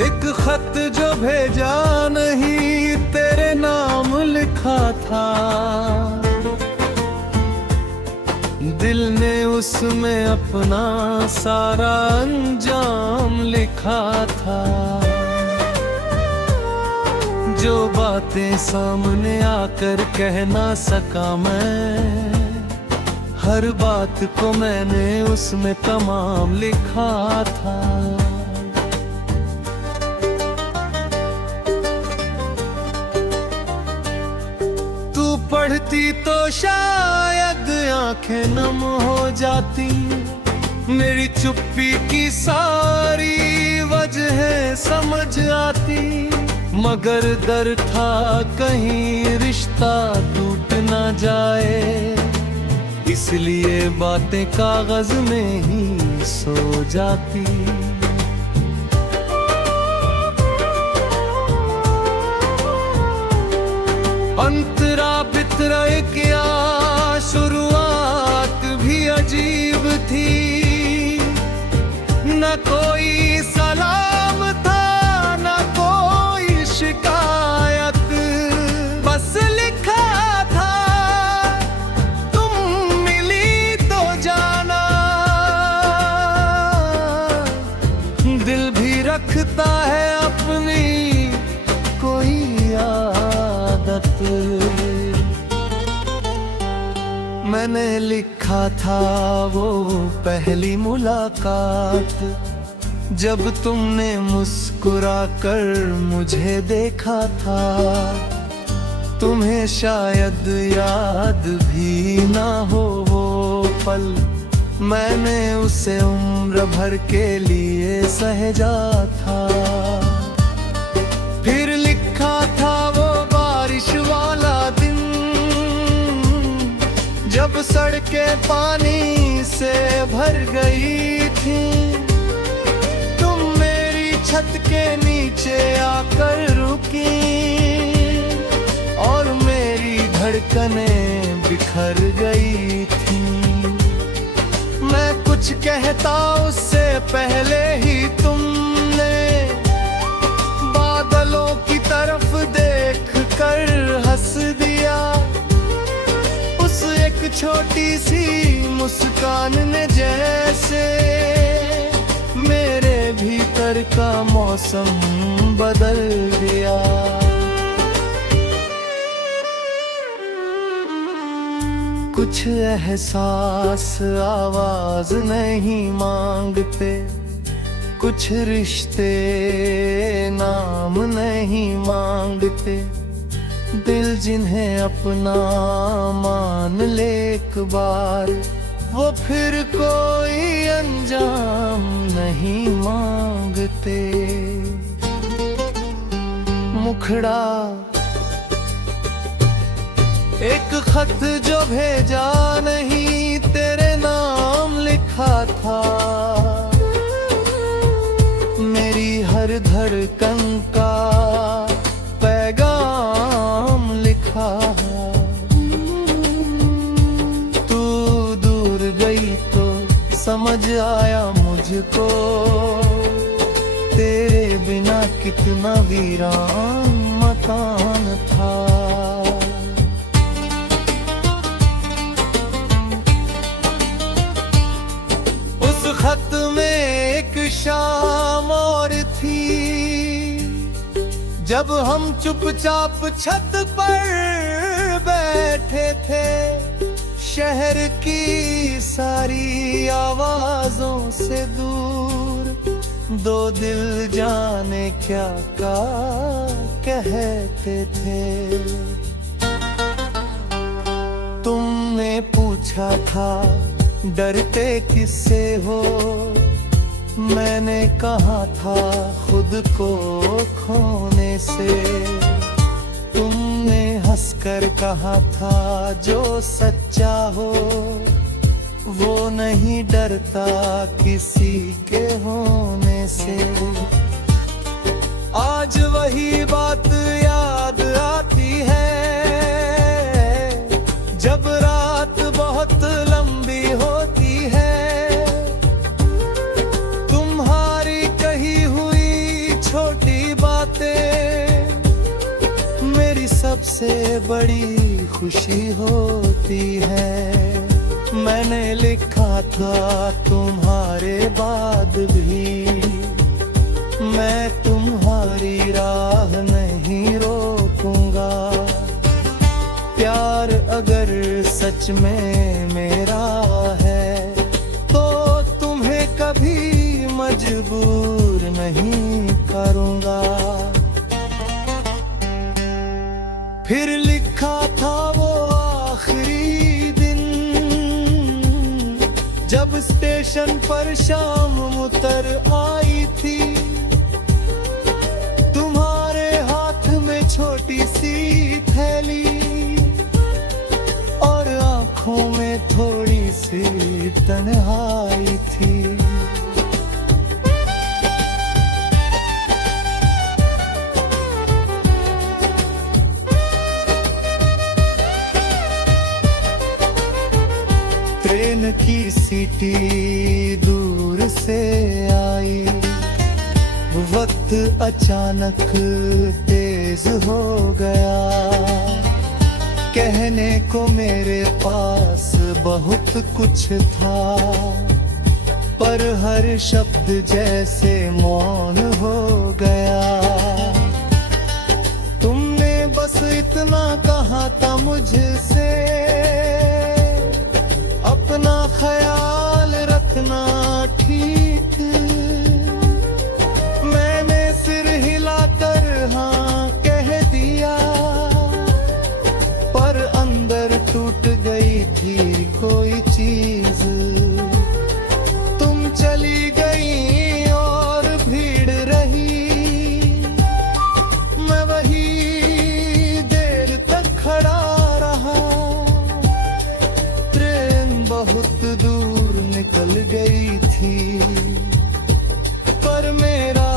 एक खत जो भेजा नहीं तेरे नाम लिखा था, दिल ने उसमें अपना सारा अंजाम लिखा था। जो बातें सामने आकर कह ना सका मैं, हर बात को मैंने उसमें तमाम लिखा था। पढ़ती तो शायद आंखें नम हो जाती, मेरी चुप्पी की सारी वजह समझ आती। मगर डर था कहीं रिश्ता टूट ना जाए, इसलिए बातें कागज में ही सो जाती। अंतरा बितरा क्या शुरुआत भी अजीब थी, न कोई सलाम था न कोई शिकायत, बस लिखा था तुम मिली तो जाना। दिल भी रखता है अपनी कोई आदत। मैंने लिखा था वो पहली मुलाकात, जब तुमने मुस्कुराकर मुझे देखा था। तुम्हें शायद याद भी ना हो वो पल, मैंने उसे उम्र भर के लिए सहेजा था। फिर लिखा था वो बारिश वाला दिन, जब सड़कें पानी से भर गई थी। तुम मेरी छत के नीचे आकर रुकी और मेरी धड़कनें बिखर गई थी। मैं कुछ कहता उससे पहले ही तुमने बादलों की तरफ देख कर हंस दिया। उस एक छोटी सी मुस्कान ने जैसे मेरे भीतर का मौसम बदल दिया। कुछ एहसास आवाज नहीं मांगते, कुछ रिश्ते नाम नहीं मांगते। दिल जिन्हें अपना मान ले एक बार, वो फिर कोई अंजाम नहीं मांगते। मुखड़ा एक खत जो भेजा नहीं तेरे नाम लिखा था, मेरी हर धड़कन का पैगाम लिखा। तू दूर गई तो समझ आया मुझको, तेरे बिना कितना वीरान मकान था। उस खत में एक शाम और थी, जब हम चुपचाप छत पर बैठे थे। शहर की सारी आवाजों से दूर, दो दिल जाने क्या क्या कहते थे। तुमने पूछा था डरते किससे हो, मैंने कहा था खुद को खोने से। तुमने हंसकर कहा था जो सच्चा हो वो नहीं डरता किसी के होने से। आज वही बात याद आती है, जब रात बहुत लंबी होती है। तुम्हारी कही हुई छोटी से बड़ी खुशी होती है। मैंने लिखा था तुम्हारे बाद भी, मैं तुम्हारी राह नहीं रोकूंगा। प्यार अगर सच में मेरा है तो तुम्हें कभी मजबूर नहीं करूंगा। फिर लिखा था वो आखिरी दिन, जब स्टेशन पर शाम उतर आई थी। तुम्हारे हाथ में छोटी सी थैली और आंखों में थोड़ी सी तन्हाई थी। ट्रेन की सीटी दूर से आई, वक्त अचानक तेज हो गया। कहने को मेरे पास बहुत कुछ था, पर हर शब्द जैसे मौन हो गया। तुमने बस इतना कहा था मुझसे, अपना ख्याल रखना ठीक। मैंने सिर हिलाकर हाँ कह दिया, पर अंदर टूट गई थी कोई चीज। तुम चली गई और भीड़ रही, मैं वही देर तक खड़ा रहा। बहुत दूर निकल गई थी, पर मेरा